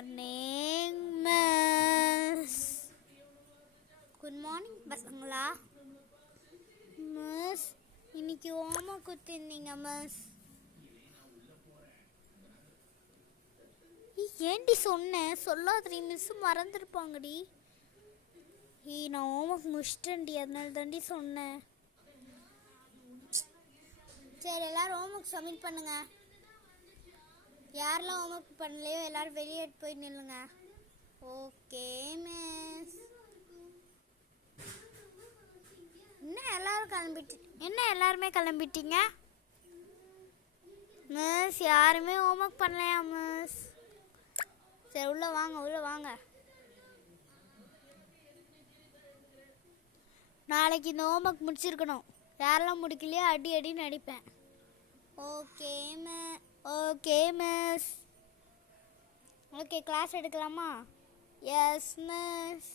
Morning miss. Good morning பசங்களா. Miss இன்னைக்கு homework கொடுத்துருந்தீங்க மிஸ். ஏன்டி சொன்னேன்? சொல்லாதடி மிஸ் மறந்துருப்பாங்கடி. நான் ஹோம்ஒர்க் முடிச்சிட்டேன்டி, அதனால தாண்டி சொன்னேன். சரி எல்லாரும் ஹோம்ஒர்க் சப்மிட் பண்ணுங்க. யாரெல்லாம் ஹோம்ஒர்க் பண்ணலையோ எல்லாரும் வெளியே போய் நில்லுங்க. Okay miss. என்ன எல்லாருமே கிளம்பிட்டீங்க மிஸ்? யாருமே ஹோம்ஒர்க் பண்ணலையா மிஸ்? சரி உள்ள வாங்க. நாளைக்கு இந்த ஹோம்ஒர்க் முடிச்சிருக்கணும். யாரெல்லாம் முடிக்கலையோ அடின்னு அடிப்பேன். Okay miss. ஓகே கிளாஸ் எடுக்கலாமா? Yes miss.